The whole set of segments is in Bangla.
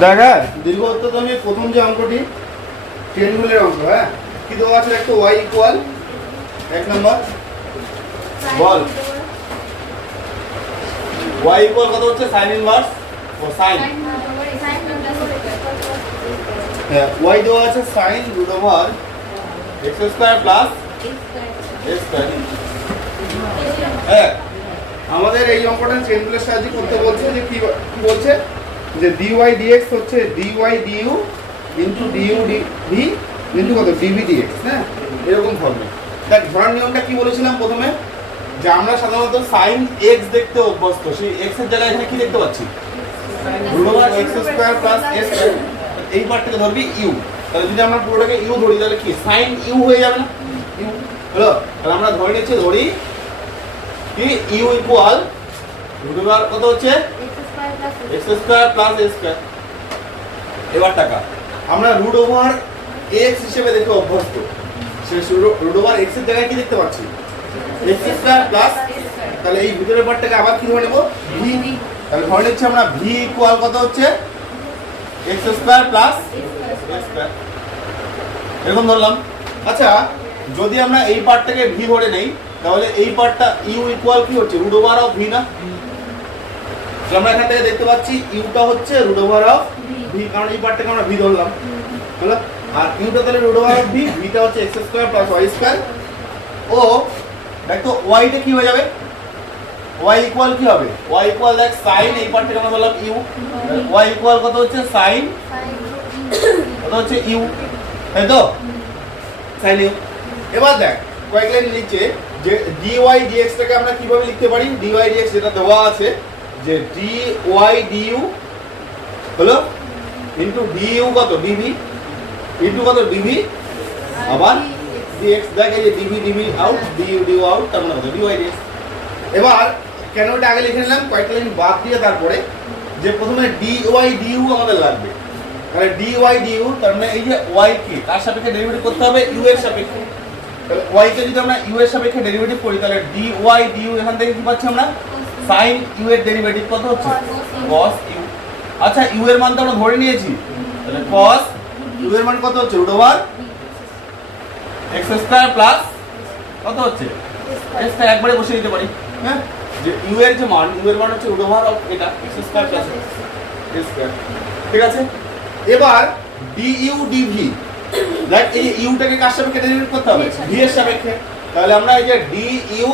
দেখা। দীর্ঘত্ব তুমি প্রথম যে অঙ্কটি অঙ্ক হ্যাঁ? কি দেওয়া আছে? একটা ওয়াই ইকুয়াল এক নম্বর। বল। ওয়াই ইকুয়াল কত হচ্ছে? সাইন ইনভার্স ও সাইন হ্যাঁ ওয়াই দেওয়া আছে sine root over x square plus x square হ্যাঁ আমাদের এই অঙ্কটা চেনগুলোর সাহায্যে করতে বলছে যে কি বলছে? যে ডিওয়াই ডিএক্স হচ্ছে dy du into du d into কত? ডিভি ডিএক্স হ্যাঁ এরকম ফর্মে দেখ ধরার নিয়মটা কি বলেছিলাম প্রথমে? যে আমরা সাধারণত সাইন এক্স দেখতে অভ্যস্ত। সেই এক্সের জায়গায় এখানে কি দেখতে পাচ্ছি? এক্স স্কোয়ার প্লাস এস এই পার্টটাকে ধরবি ইউ তাহলে যদি আমরা পুরোটাকে ইউ ধরি তাহলে কি? সাইন ইউ হয়ে যাবে না? ইউ হলো? তাহলে আমরা ধরে নিচ্ছি ধরি কি? ইউ ইকুয়াল রুট কত হচ্ছে? X square plus a square এবার টাকা। আমরা রুট ওভার এক্স হিসেবে দেখে অভ্যস্ত। সে রুট ওভার এক্সের জায়গায় কি দেখতে পাচ্ছি? এক্স স্কোয়ার প্লাস তাহলে এই ভিতরের পার্টটাকে আবার কি ধরে নেব? ভি তাহলে ধরে নিচ্ছি আমরা ভি ইকুয়াল কত হচ্ছে? এক্স স্কোয়ার প্লাস স্কোয়ার এরকম ধরলাম। আচ্ছা যদি আমরা এই পার্টটাকে ভি ধরে নেই তাহলে এই পার্টটা ইউ ইকুয়াল কি হচ্ছে? রুট ওভার অফ ভি না? আমরা এখান থেকে দেখতে পাচ্ছি ইউটা হচ্ছে রুট ওভার অফ ভি কারণ এই পার্টটাকে আমরা ভি ধরলাম। হলো? আর ইউটা তাহলে রুট ওভার অফ ভি ভিটা হচ্ছে x square plus y square ও, দেখ ওয়াইটা কি হয়ে যাবে? ওয়াই ইকুয়াল কি হবে? ওয়াই ইকুয়াল দেখ সাইন এই পার্ট থেকে আমরা ধরলাম ইউ ওয়াই ইকুয়াল কত হচ্ছে? সাইন কত হচ্ছে? ইউ তাই তো? সাইন ইউ এবার দেখ কয়েক লাইন নিচে যে ডিওয়াই ডিএক্সটাকে আমরা কীভাবে লিখতে পারি? ডিওয়াই ডিএক্স যেটা দেওয়া আছে যে ডিওয়াই ডিইউ হলো ইনটু ডিইউ কত? ডিভি ইনটু কত? ডিভি আবার ডিএক্স দেখ যে dv dv out du du out তার মানে কত? ডিওয়াই ডিএক্স এবার কেন এটা আগে লিখে নিলাম? কয়েকটা লাইন বাদ দিয়ে তারপরে যে প্রথমে ডিওয়াই ডিইউ আমাদের লাগবে। তাহলে ডিওয়াই ডিইউ তার মানে এই যে ওয়াই কে তার সাপেক্ষে ডেরিভেটিভ করতে হবে ইউ এর সাপেক্ষে। তাহলে ওয়াই কে যদি আমরা ইউ এর সাপেক্ষে ডেরিভেটিভ করি, তাহলে ডিওয়াই ডিইউ এখান থেকে কি পাচ্ছি আমরা? সাইন ইউ এর ডেরিভেটিভ কত হচ্ছে? Cos you. আচ্ছা ইউ এর মান তো আমরা ধরে নিয়েছি। তাহলে cos ইউ এর মান কত হচ্ছে? এক্স স্কয়ার প্লাস কত হচ্ছে? টা একবারে বসিয়ে দিতে পারি। হ্যাঁ? যে ইউ এর যে মান ইউ এর মান হচ্ছে অফ এটা x square plus x square ঠিক আছে? এবার ডিইউ ডিভি দেখ এই ইউটাকে কার সাপেক্ষে ডেরিভেট করতে হবে? ভি এর সাপেক্ষে। তাহলে আমরা এই যে ডিইউ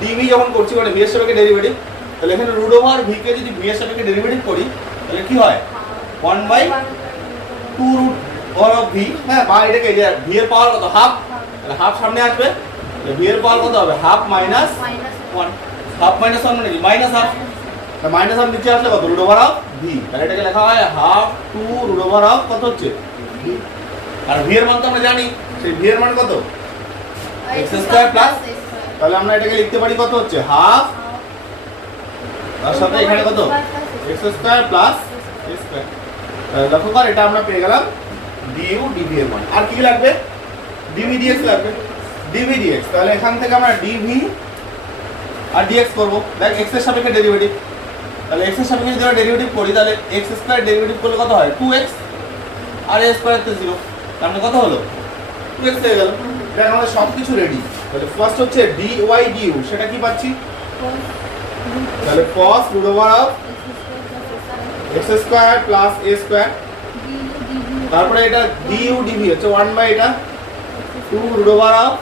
ডিভি যখন করছি মানে ভি এর সাপেক্ষে ডেরিভেটিভ তাহলে এখানে রুট ওভার ভি কে যদি ভি এর সাপেক্ষে ডেরিভেটিভ করি তাহলে কি হয়? 1 by 2 root over of v হ্যাঁ বা এটাকে যে ভি এর পাওয়ার কত? হাফ তাহলে হাফ সামনে আসবে। ভি এর পাওয়ার কত হবে? হাফ মাইনাস 1 হাফ মাইনাস 1 মানে কি? মাইনাস হাফ তাহলে মাইনাস হাফ নিচে আসলে কত? রুট ওভার অফ ভি তাহলে এটাকে লেখা হয় হাফ 2 রুট ওভার অফ কত হচ্ছে? ভি আর ভি এর মান তো আমরা জানি। সেই ভি এর মান কত? তাহলে আমরা এটাকে লিখতে পারি কত হচ্ছে? হাফ। তার সাথে এখানে কত? X square plus a square লক্ষ্য কর, এটা আমরা পেয়ে গেলাম ডিইউ ডিভি এর মান। আর কি লাগবে? ডিভি ডিএক্স লাগবে। ডিভি ডিএক্স তাহলে এখান থেকে আমরা ডিভি আর ডিএক্স করব। দেখ এক্সের সাপেক্ষে ডেরিভেটিভ তাহলে এক্সের সাপেক্ষে যদি আমরা ডেরিভেটিভ করি, তাহলে এক্স স্কয়ার ডেরিভেটিভ করলে কত হয়? 2x আর a স্কয়ার তো 0 তার মানে কত হলো? 2x হয়ে গেল। এটা আমাদের সব কিছু রেডি তাহলে ফার্স্ট হচ্ছে dy du সেটা কি পাচ্ছি? তাহলে cos root over of x square plus a square তারপরে এটা du dv হচ্ছে 1 বাই এটা 2 root over of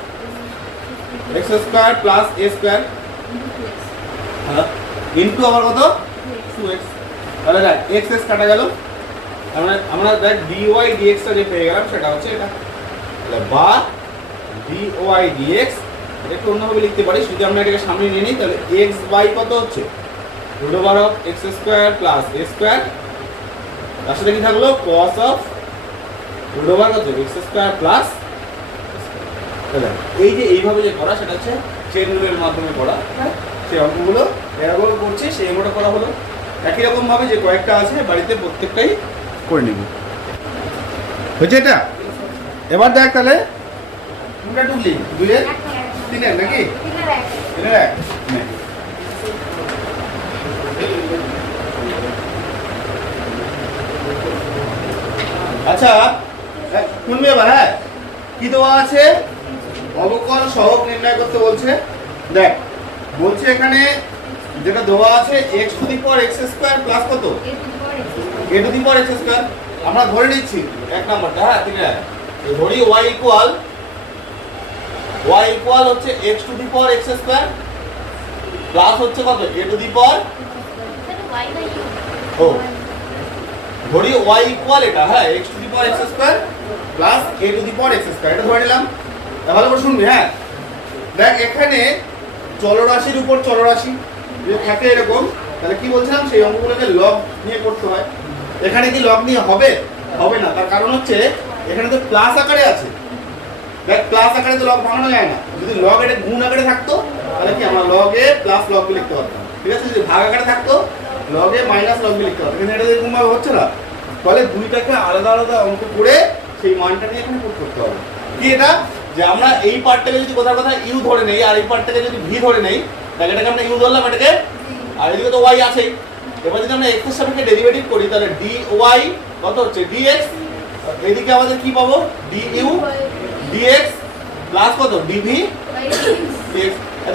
x square plus a square into আবার কত? 2x তাহলে দেখ, x x কাটা গেল আমরা আমরা দেখ dy dx টা যে পেয়ে গেলাম সেটা হচ্ছে এটা। তাহলে বা dy dx এটা একটু অন্যভাবে লিখতে পারি? যদি আমরা এটাকে সামনে নিয়ে নিই, তাহলে এক্স বাই কত হচ্ছে? Root over of x square plus a square তার সাথে কি থাকল? কস অফ রুট ওভার কত এক্স স্কোয়ার প্লাস এই যে এইভাবে যে করা, সেটা হচ্ছে চেন রুলের মাধ্যমে করা। সেই অঙ্কগুলো এরকম করছি, সেই অঙ্কটা করা হলো। একই রকমভাবে যে কয়েকটা আছে, বাড়িতে প্রত্যেকটাই করে নিব। হয়েছে এটা? এবার দেখ তাহলে। কোনটা টুকলি তিনের নাকি তিনের এক আচ্ছা শুনবি এবার হ্যাঁ কি দেওয়া আছে? অবকল সহগ নির্ণয় করতে বলছে। দেখ বলছে এখানে যেটা দেওয়া আছে x to the power x square plus কত? A to the power x square আমরা ধরে নিচ্ছি এক নাম্বারটা হ্যাঁ ঠিক আছে ধরি ওয়াই ইকুয়াল ওয়াই ইকুয়াল হচ্ছে x to the power x square plus হচ্ছে কত? এ টু দি পাওয়ার ও ধরি ওয়াই ইকুয়াল এটা হ্যাঁ x to the power x square plus a to the power x square এটা ধরে নিলাম। ভালো করে শুনবি হ্যাঁ। দেখ এখানে চলরাশির উপর চলরাশি। যদি থাকে এরকম তাহলে কি বলছিলাম? সেই অঙ্কগুলোকে লগ নিয়ে করতে হয়। এখানে কি লগ নিয়ে হবে হবে না। তার কারণ হচ্ছে এখানে তো প্লাস আকারে আছে। দেখ প্লাস আকারে তো লগ ভাঙানো যায় না। যদি লগ এটা গুণ আকারে থাকতো, তাহলে কি আমরা লগে প্লাস লগ লিখতে পারতাম। ঠিক আছে? যদি ভাগ আকারে থাকতো লগে মাইনাস লগ লিখতে পারতাম। কিন্তু এটা এরকম ভাবে হচ্ছে না ফলে দুইটাকে আলাদা আলাদা অঙ্ক করে সেই মানটা নিয়ে এখানে পুট করতে হবে। কি এটা? যে আমরা এই পার্টটাকে যদি কোথাও কোথাও ইউ ধরে নেই, আর এই পার্টটাকে যদি ভি ধরে নেই, তাহলে এটাকে আমরা ইউ ধরলাম, এটাকে আর এদিকে তো ওয়াই আছেই এবার যদি আমরা এক্সের সাপেক্ষে ডেরিভেটিভ করি, তাহলে ডি ওয়াই কত হচ্ছে? ডিএক্স এদিকে আমাদের কি পাবো? ডি ইউ ডিএক্স প্লাস কত? ডিভি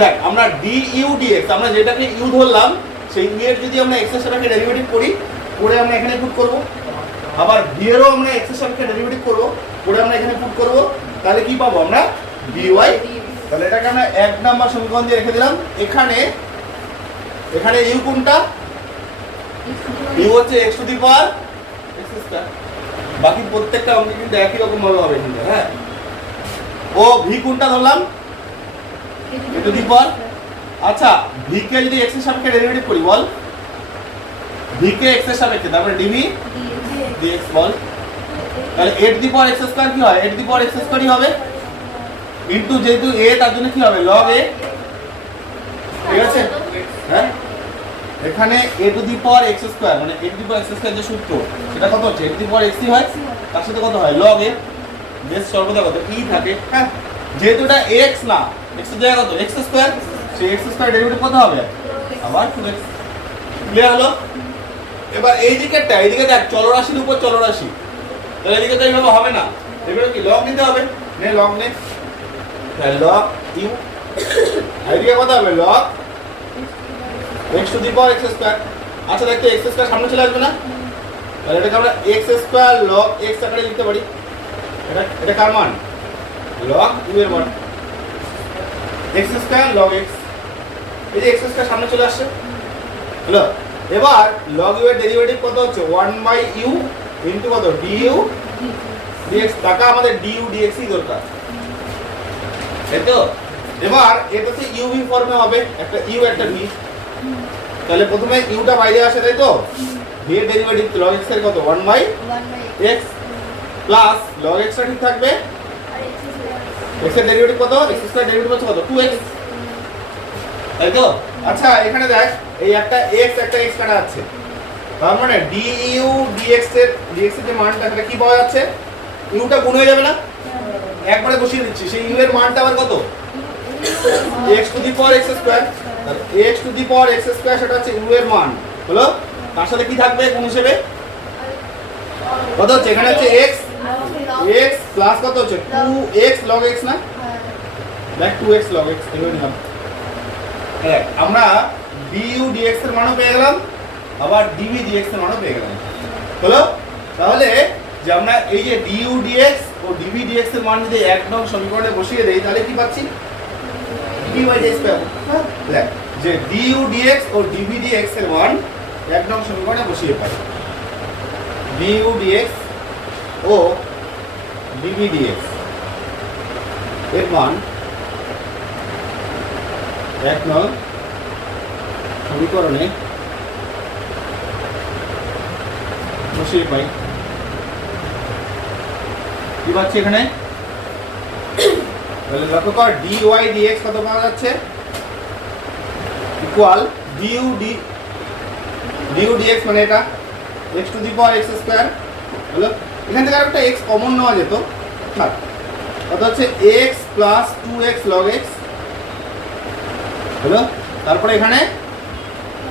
দেখ, আমরা ডি ইউ ডিএক্স আমরা যেটাকে ইউ ধরলাম, সেই ইউ এর যদি আমরা এক্সের সাপেক্ষে ডেরিভেটিভ করি, করে আমরা এখানে পুট করব। আবার ভি এরও আমরা এক্সের সাপেক্ষে ডেরিভেটিভ করব, করে আমরা এখানে পুট করব। তাহলে কি পাবো আমরা? ডিওয়াই তাহলে এটাকে আমরা এক নাম্বার সমীকরণ দিয়ে রেখে দিলাম। এখানে এখানে ইউ কোনটা? ইউ হচ্ছে এক্স টু দি পাওয়ার বাকি প্রত্যেকটা অঙ্কে কিন্তু একই রকম ভাবে হবে কিন্তু হ্যাঁ? ও ভি কোনটা ধরলাম? এ টু দি পাওয়ার আচ্ছা ভি কে যদি এক্সের সাপেক্ষে ডেরিভেটিভ করি, বল। ভি কে এক্সের সাপেক্ষে তারপরে ডিভি ডিএক্স বল। তাহলে a to the power x square কি হয়? এ টু দি পাওয়ার এক্স স্কয়ারই হবে। ইনটু যেহেতু এ তার জন্য কি হবে? লগ এ ঠিক আছে? হ্যাঁ? এখানে a to the power x square মানে a to the power x square যে সূত্র, সেটা কত হচ্ছে? এ টু দি পাওয়ার এক্সই হয়। তার সাথে কত হয়? লগ এ বেশ সর্বদা কত? ই থাকে। হ্যাঁ যেহেতু এটা এক্স না এক্সের জায়গায় কত? এক্স স্কয়ার সেই এক্স স্কয়ার ডেরিভেটিভ কত হবে? আবার টু এক্স ক্লিয়ার হলো? এবার এই দিকেরটা এইদিকে দেখ, চলরাশির উপর চলরাশি। তাহলে এদিকে তো এইভাবে হবে না। এবারে কি লগ নিতে হবে? নে লগ নে। লগ ইউ এইদিকে কত হবে? Log x to the power x square আচ্ছা দেখতে এক্স স্কয়ার সামনে চলে আসবে না? তাহলে এটাকে আমরা এক্স স্কয়ার লগ এক্স আকারে লিখতে পারি। এটা এটা কার মান? লগ ইউ এর মান। এক্স স্কয়ার লগ এক্স এই যে এক্স স্কয়ার সামনে চলে আসছে। হলো এবার লগ ইউ এর ডেরিভেটিভ কত হচ্ছে? 1 বাই ইউ ইনটু কত? ডিইউ ডিএক্স টাকা আমাদের ডিইউ ডিএক্সই দরকার। তাই তো? এবার এটা তো ইউভি ফর্মে হবে। একটা ইউ একটা ভি তাহলে প্রথমে ইউটা বাইরে আসে তাই তো? ভি এর ডেরিভেটিভ লগ এক্সের কত? 1 বাই এক্স প্লাস লগ টা ঠিক থাকবে। এক্সের ডেরিভেটিভ কত? এক্স স্কয়ার ডেরিভেটিভ হচ্ছে কত? 2x তাই তো? আচ্ছা এখানে দেখ, এই একটা x একটা x কাটা আছে। তার মানে du dx এর dx এর যে মানটা, সেটা কি পাওয়া যাচ্ছে? u টা গুণ হয়ে যাবে না? একবারে বসিয়ে দিচ্ছি। সেই u এর মানটা আবার কত? x to the power x square তাহলে x to the power x square সেটা হচ্ছে u এর মান। হলো? তার সাথে কি থাকবে? কোন হিসেবে? কত হচ্ছে? এখানে হচ্ছে x x প্লাস কত হচ্ছে? 2x log x না? দেখ 2x log x এভাবে নিলাম। দেখ, আমরা du dx এর মানও পেয়ে গেলাম আবার dv dx এর মানও পেয়ে গেলাম। হলো? তাহলে যে আমরা এই যে du dx ও dv dx এর মান যদি এক নং সমীকরণে বসিয়ে দেই তাহলে কি পাচ্ছি? dy dx পাবো? দেখ যে du dx ও dv dx এর মান এক নং সমীকরণে বসিয়ে পাই। du dx ও dx এর মান এক নং সমীকরণে বসিয়ে পাই। কি পাচ্ছি এখানে? তাহলে লক্ষ্য কর dy dx কত পাওয়া যাচ্ছে? Equal du d du dx মানে এটা। X to the power x square হলো এখান থেকে আরেকটা এক্স কমন নেওয়া যেত। কত হচ্ছে x plus two x log x হলো? তারপরে এখানে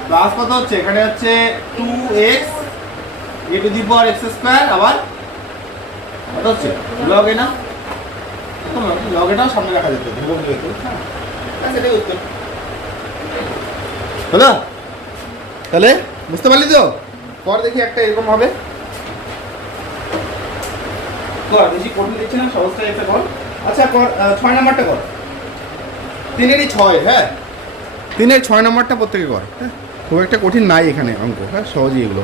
প্লাস কত হচ্ছে? এখানে হচ্ছে two x a to the power x square আবার কথা হচ্ছে? লগে না? লগেটাও সামনে রাখা যেত হ্যাঁ। ব্যাস, এটাই উত্তর। হলো? তাহলে বুঝতে পারলি তো? কর দেখি একটা এরকম হবে। কর, বেশি কঠিন দিচ্ছি না সহজটাই একটা কর। আচ্ছা কর ছয় নাম্বারটা কর। তিনেরই ছয় হ্যাঁ? তিনের ছয় নাম্বারটা প্রত্যেকে কর হ্যাঁ? খুব একটা কঠিন নাই এখানে অঙ্ক হ্যাঁ? সহজই এগুলো।